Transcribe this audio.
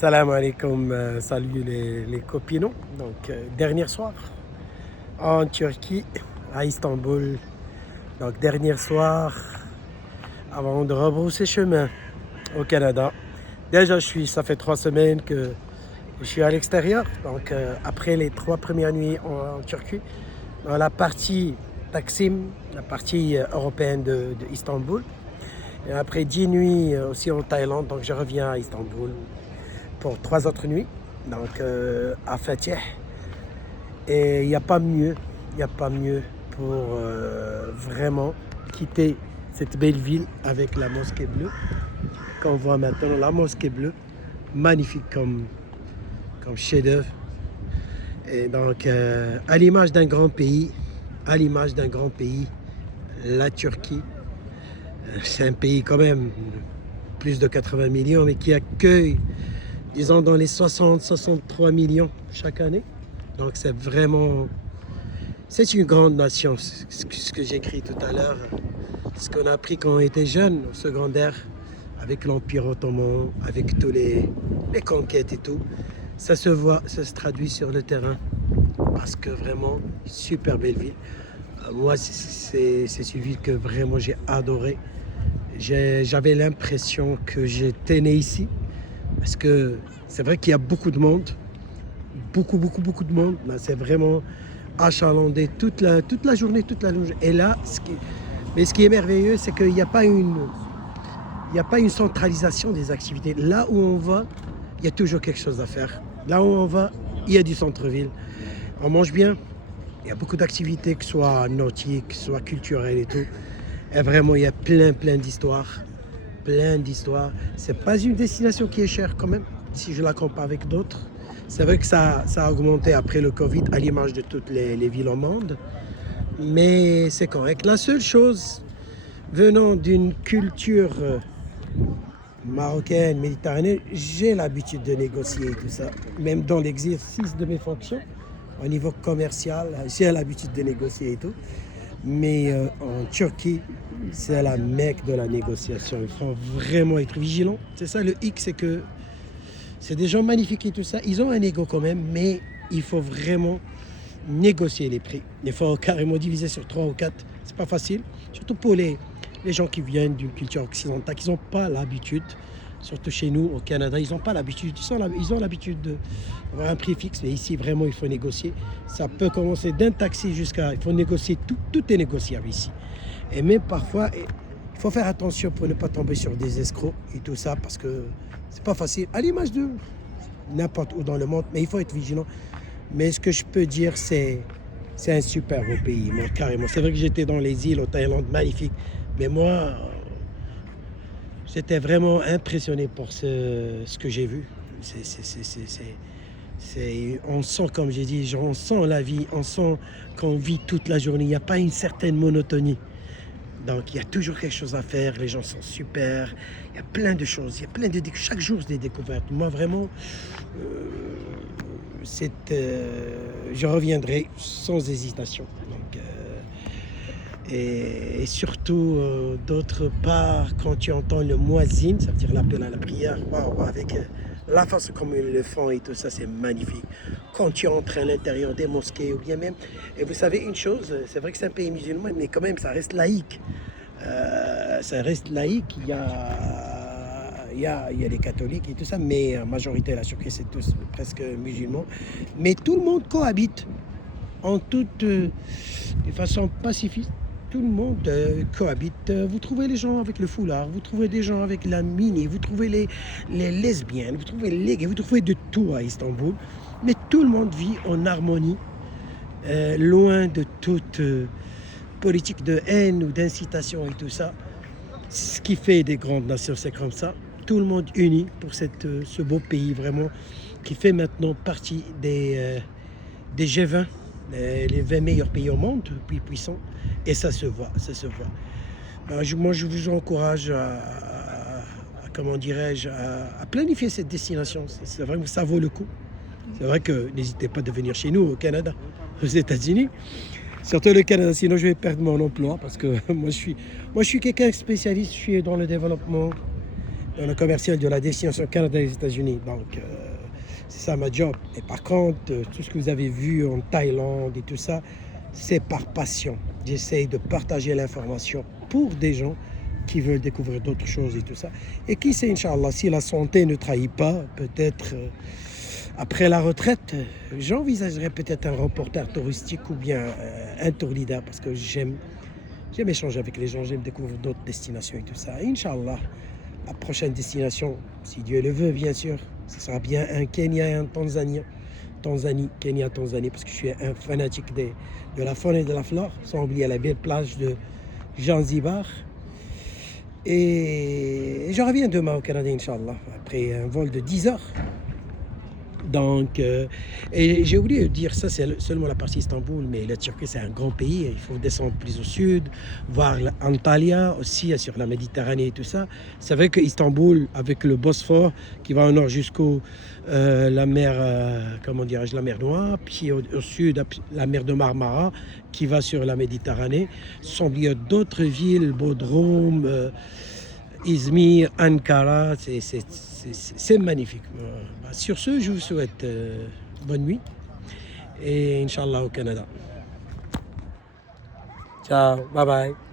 Salam alaikum, salut les copinons. Dernier soir en Turquie, à Istanbul. Donc, dernier soir avant de rebrousser chemin au Canada. Déjà, ça fait 3 semaines que je suis à l'extérieur. Donc, après les 3 premières nuits en Turquie, dans la partie Taksim, la partie européenne de Istanbul. Et après 10 nuits aussi en Thaïlande, donc je reviens à Istanbul pour 3 autres nuits, donc à Fatih. Et il n'y a pas mieux, il n'y a pas mieux pour vraiment quitter cette belle ville avec la mosquée bleue. Qu'on voit maintenant, la mosquée bleue, magnifique comme chef-d'œuvre. Et donc, à l'image d'un grand pays, la Turquie, c'est un pays quand même plus de 80 millions, mais qui accueille, disons, dans les 60-63 millions chaque année. Donc c'est une grande nation, ce que j'ai écrit tout à l'heure, ce qu'on a appris quand on était jeune, au secondaire, avec l'Empire ottoman, avec tous les conquêtes et tout. Ça se voit, ça se traduit sur le terrain, parce que vraiment, super belle ville. Moi, c'est une ville que vraiment j'ai adoré. J'avais l'impression que j'étais né ici, parce que c'est vrai qu'il y a beaucoup de monde, beaucoup de monde. Là, c'est vraiment achalandé toute la journée, toute la journée. Et là, ce qui est merveilleux, c'est qu'il n'y a pas une centralisation des activités. Là où on va, il y a toujours quelque chose à faire. Là où on va, il y a du centre-ville. On mange bien, il y a beaucoup d'activités, que ce soit nautiques, que ce soit culturelles et tout. Et vraiment, il y a plein d'histoires. Plein d'histoires. C'est pas une destination qui est chère quand même, si je la compare avec d'autres. C'est vrai que ça a augmenté après le Covid, à l'image de toutes les villes au monde. Mais c'est correct. La seule chose, venant d'une culture marocaine, méditerranéenne, j'ai l'habitude de négocier et tout ça. Même dans l'exercice de mes fonctions, au niveau commercial, j'ai l'habitude de négocier et tout. Mais en Turquie, c'est la mecque de la négociation. Il faut vraiment être vigilant. C'est ça le hic, c'est que c'est des gens magnifiques et tout ça. Ils ont un ego quand même, mais il faut vraiment négocier les prix. Il faut carrément diviser sur 3 ou 4. C'est pas facile. Surtout pour les gens qui viennent d'une culture occidentale, qui n'ont pas l'habitude, surtout chez nous au Canada, ils n'ont pas l'habitude. Ils ont l'habitude d'avoir un prix fixe, mais ici vraiment il faut négocier. Ça peut commencer d'un taxi jusqu'à. Il faut négocier, tout est négociable ici. Et même parfois, il faut faire attention pour ne pas tomber sur des escrocs et tout ça, parce que c'est pas facile. À l'image de n'importe où dans le monde, mais il faut être vigilant. Mais ce que je peux dire, c'est un super beau pays, moi, carrément. C'est vrai que j'étais dans les îles, au Thaïlande, magnifique. Mais moi, j'étais vraiment impressionné par ce que j'ai vu. On sent, comme j'ai dit, on sent la vie, on sent qu'on vit toute la journée. Il n'y a pas une certaine monotonie. Donc, il y a toujours quelque chose à faire. Les gens sont super. Il y a plein de choses. Il y a chaque jour, c'est des découvertes. Moi, vraiment, je reviendrai sans hésitation. Donc, et surtout, d'autre part, quand tu entends le muezzin, ça veut dire l'appel à la prière, waouh, avec la façon comme ils le font et tout ça, c'est magnifique. Quand tu entres à l'intérieur des mosquées ou bien même, et vous savez une chose, c'est vrai que c'est un pays musulman, mais quand même, ça reste laïque. Ça reste laïque, il y a les catholiques et tout ça, mais en majorité, la Turquie, c'est tous presque musulmans. Mais tout le monde cohabite en toute de façon pacifiste. Tout le monde cohabite. Vous trouvez les gens avec le foulard, vous trouvez des gens avec la mini, vous trouvez les lesbiennes, vous trouvez les gays, vous trouvez de tout à Istanbul. Mais tout le monde vit en harmonie, loin de toute politique de haine ou d'incitation et tout ça. Ce qui fait des grandes nations, c'est comme ça. Tout le monde uni pour ce beau pays vraiment qui fait maintenant partie des G20, les 20 meilleurs pays au monde, plus puissants. Et ça se voit, ça se voit. Moi, je vous encourage comment dirais-je, à planifier cette destination. C'est vrai que ça vaut le coup. C'est vrai que n'hésitez pas de venir chez nous au Canada, aux États-Unis. Surtout le Canada, sinon je vais perdre mon emploi parce que moi je suis quelqu'un de spécialiste, je suis dans le développement dans le commercial de la destination Canada et les États-Unis. Donc, c'est ça ma job. Et par contre, tout ce que vous avez vu en Thaïlande et tout ça, c'est par passion. J'essaye de partager l'information pour des gens qui veulent découvrir d'autres choses et tout ça. Et qui sait, Inch'Allah, si la santé ne trahit pas, peut-être après la retraite, j'envisagerais peut-être un reporter touristique ou bien un tour leader parce que j'aime échanger avec les gens, j'aime découvrir d'autres destinations et tout ça. Inch'Allah, la prochaine destination, si Dieu le veut, bien sûr, ce sera bien un Kenya et un Tanzanie. Kenya, Tanzanie, parce que je suis un fanatique de la faune et de la flore, sans oublier la belle plage de Zanzibar. Et je reviens demain au Canada, Inch'Allah, après un vol de 10 heures. Donc, et j'ai oublié de dire, ça c'est seulement la partie Istanbul, mais la Turquie c'est un grand pays, il faut descendre plus au sud, voir Antalya aussi sur la Méditerranée et tout ça. C'est vrai que Istanbul, avec le Bosphore qui va au nord jusqu'au la mer, comment dirais-je, la mer Noire, puis au sud la mer de Marmara qui va sur la Méditerranée. Sans oublier d'autres villes, Bodrum, Izmir, Ankara, c'est magnifique. Sur ce, je vous souhaite bonne nuit et Inch'Allah au Canada. Ciao, bye bye.